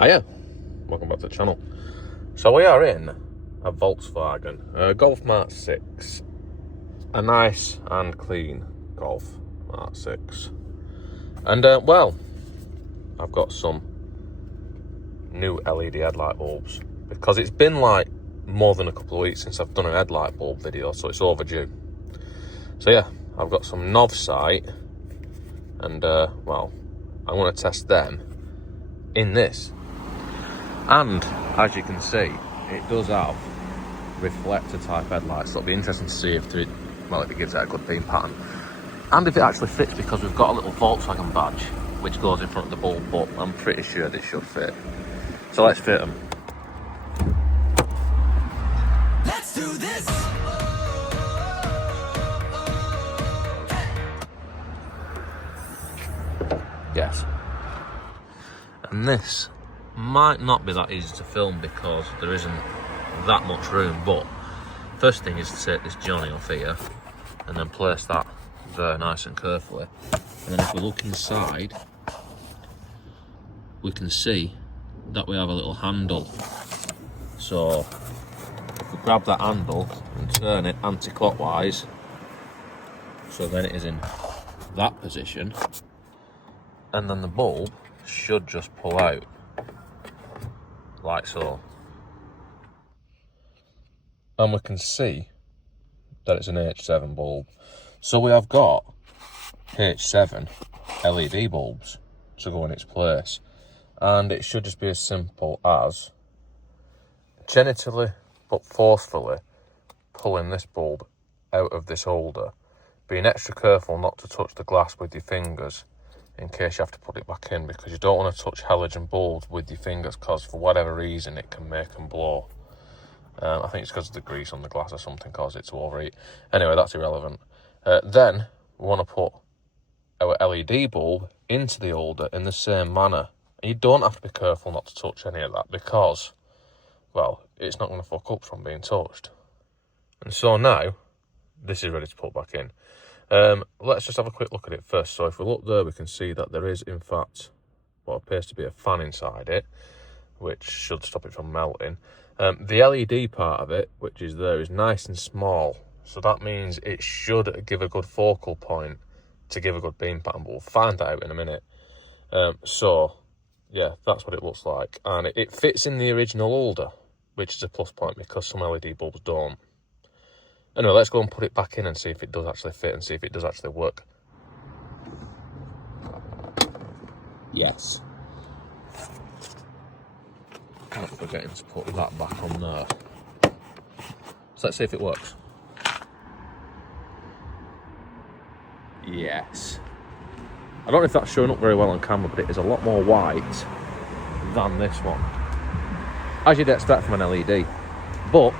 Hiya, welcome back to the channel. So we are in a Volkswagen Golf MK6, a nice and clean Golf MK6, and well, I've got some new LED headlight bulbs because it's been like more than a couple of weeks since I've done a headlight bulb video, so it's overdue. So yeah, I've got some Novsight, and well, I'm going to test them in this. And as you can see, it does have reflector type headlights, so it'll be interesting to see if it gives out a good beam pattern and if it actually fits, because we've got a little Volkswagen badge which goes in front of the bulb, but I'm pretty sure this should fit. So let's fit them. Let's do this. Yes. And this might not be that easy to film because there isn't that much room, but first thing is to take this Johnny off here and then place that there nice and carefully, and then if we look inside we can see that we have a little handle. So if we grab that handle and turn it anti-clockwise, so then it is in that position, and then the bulb should just pull out like so, and we can see that it's an H7 bulb. So we have got H7 LED bulbs to go in its place, and it should just be as simple as genitally but forcefully pulling this bulb out of this holder, being extra careful not to touch the glass with your fingers in case you have to put it back in, because you don't want to touch halogen bulbs with your fingers because for whatever reason it can make them blow. I think it's because of the grease on the glass or something caused it to overheat. Anyway, that's irrelevant. Then we want to put our LED bulb into the holder in the same manner. And you don't have to be careful not to touch any of that because, well, it's not going to fuck up from being touched. And so now, this is ready to put back in. Let's just have a quick look at it first. So if we look there, we can see that there is in fact what appears to be a fan inside it, which should stop it from melting. The LED part of it, which is there, is nice and small, so that means it should give a good focal point to give a good beam pattern, but we'll find that out in a minute. So yeah, that's what it looks like, and it fits in the original holder, which is a plus point because some LED bulbs don't. Anyway, let's go and put it back in and see if it does actually fit and see if it does actually work. Yes. Not forgetting to put that back on there. So let's see if it works. Yes. I don't know if that's showing up very well on camera, but it is a lot more white than this one, as you'd expect from an LED. But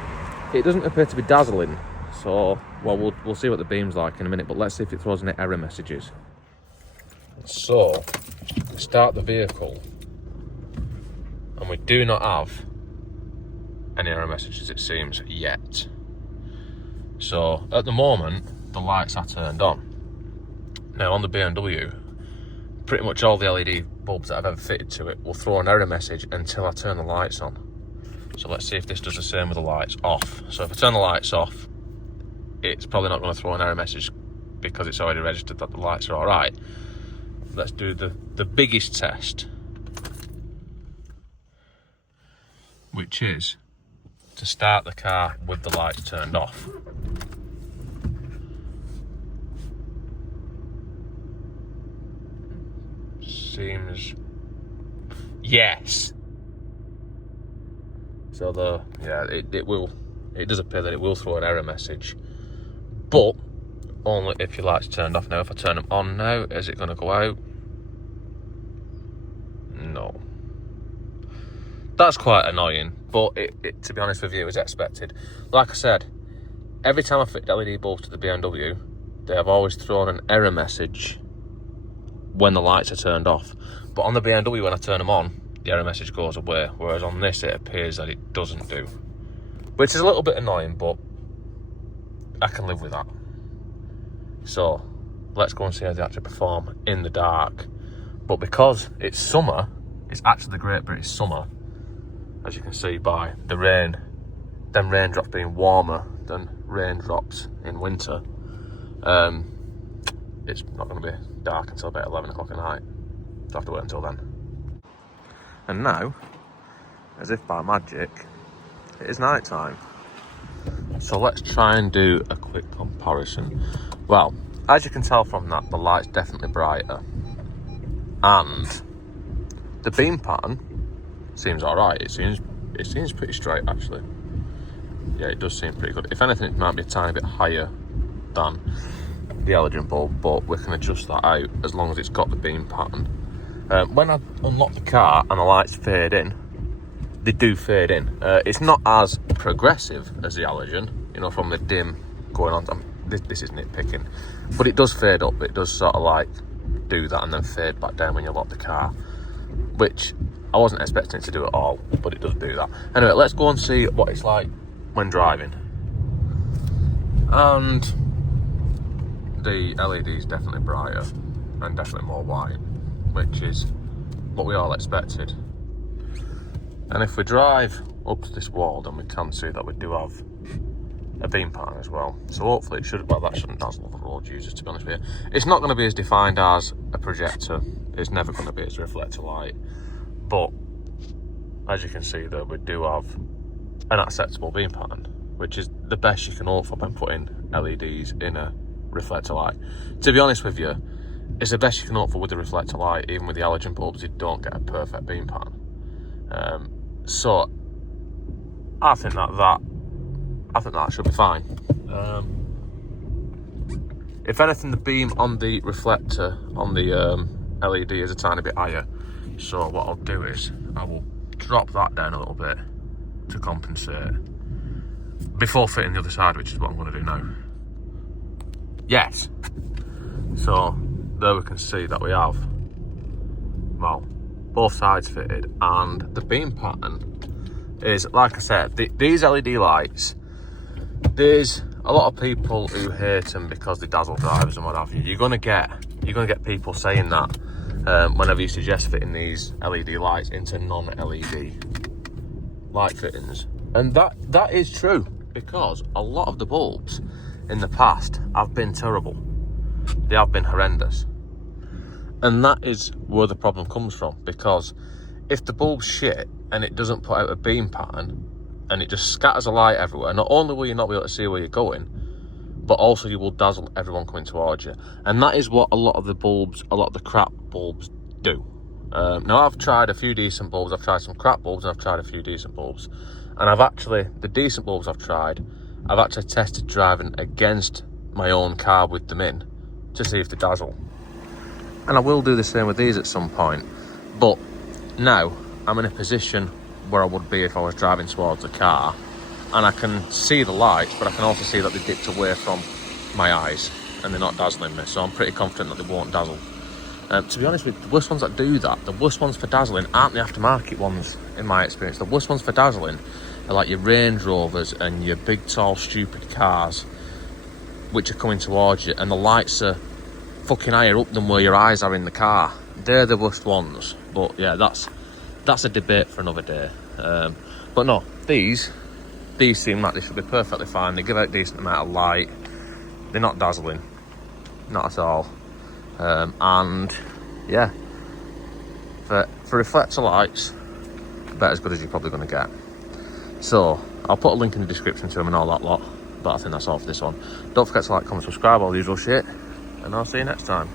it doesn't appear to be dazzling. So, well, we'll see what the beam's like in a minute, but let's see if it throws any error messages. So, we start the vehicle, and we do not have any error messages, it seems, yet. So, at the moment, the lights are turned on. Now, on the BMW, pretty much all the LED bulbs that I've ever fitted to it will throw an error message until I turn the lights on. So let's see if this does the same with the lights off. So if I turn the lights off, it's probably not going to throw an error message because it's already registered that the lights are all right. Let's do the biggest test, which is to start the car with the lights turned off. Seems, yes. So it does appear that it will throw an error message, but only if your lights turned off. Now if I turn them on now, is it going to go out? No. That's quite annoying, but it to be honest with you, is expected. Like I said, every time I fit LED bulbs to the BMW, they have always thrown an error message when the lights are turned off. But on the BMW, when I turn them on, the error message goes away, whereas on this it appears that it doesn't do, which is a little bit annoying, but I can live with that. So let's go and see how they actually perform in the dark. But because it's summer it's actually the Great British summer, as you can see by the rain, them raindrops being warmer than raindrops in winter. It's not going to be dark until about 11 o'clock at night, so I have to wait until then. And now, as if by magic, it is night time. So let's try and do a quick comparison. Well, as you can tell from that, the light's definitely brighter. And the beam pattern seems alright. It seems pretty straight, actually. Yeah, it does seem pretty good. If anything, it might be a tiny bit higher than the halogen bulb, but we can adjust that out as long as it's got the beam pattern. When I unlock the car and the lights fade in, they do fade in. It's not as progressive as the halogen, you know, from the dim going on. This is nitpicking, but it does fade up. It does sort of like do that and then fade back down when you lock the car, which I wasn't expecting it to do at all, but it does do that. Anyway, let's go and see what it's like when driving. And the LED is definitely brighter and definitely more white, which is what we all expected. And if we drive up to this wall, then we can see that we do have a beam pattern as well. So hopefully it should, well, that shouldn't dazzle the road users, to be honest with you. It's not going to be as defined as a projector. It's never going to be as a reflector light. But as you can see though, we do have an acceptable beam pattern, which is the best you can hope for when putting LEDs in a reflector light. To be honest with you, it's the best you can hope for with the reflector light. Even with the halogen bulbs, you don't get a perfect beam pattern. So I think that should be fine. If anything, the beam on the reflector on the LED is a tiny bit higher. So what I'll do is I will drop that down a little bit to compensate before fitting the other side, which is what I'm going to do now. Yes. So there we can see that we have, well, both sides fitted, and the beam pattern is, like I said, these LED lights, there's a lot of people who hate them because they dazzle drivers and what have you. You're gonna get people saying that whenever you suggest fitting these LED lights into non-LED light fittings, and that is true, because a lot of the bulbs in the past have been terrible. They have been horrendous. And that is where the problem comes from, because if the bulb's shit and it doesn't put out a beam pattern and it just scatters a light everywhere, not only will you not be able to see where you're going, but also you will dazzle everyone coming towards you. And that is what a lot of the bulbs, a lot of the crap bulbs do. Now I've tried a few decent bulbs, I've tried some crap bulbs, and I've tried a few decent bulbs. And the decent bulbs I've actually tested driving against my own car with them in to see if they dazzle. And I will do the same with these at some point. But now I'm in a position where I would be if I was driving towards a car, and I can see the lights, but I can also see that they dipped away from my eyes and they're not dazzling me. So I'm pretty confident that they won't dazzle. To be honest with you, the worst ones that do that, the worst ones for dazzling aren't the aftermarket ones, in my experience. The worst ones for dazzling are like your Range Rovers and your big, tall, stupid cars, which are coming towards you, and the lights are fucking higher up than where your eyes are in the car. They're the worst ones. But yeah, that's a debate for another day. But no, these seem like they should be perfectly fine. They give out a decent amount of light. They're not dazzling, not at all. And yeah, for reflector lights, about as good as you're probably going to get. So I'll put a link in the description to them and all that lot. But I think that's all for this one. Don't forget to like, comment, subscribe, all the usual shit, and I'll see you next time.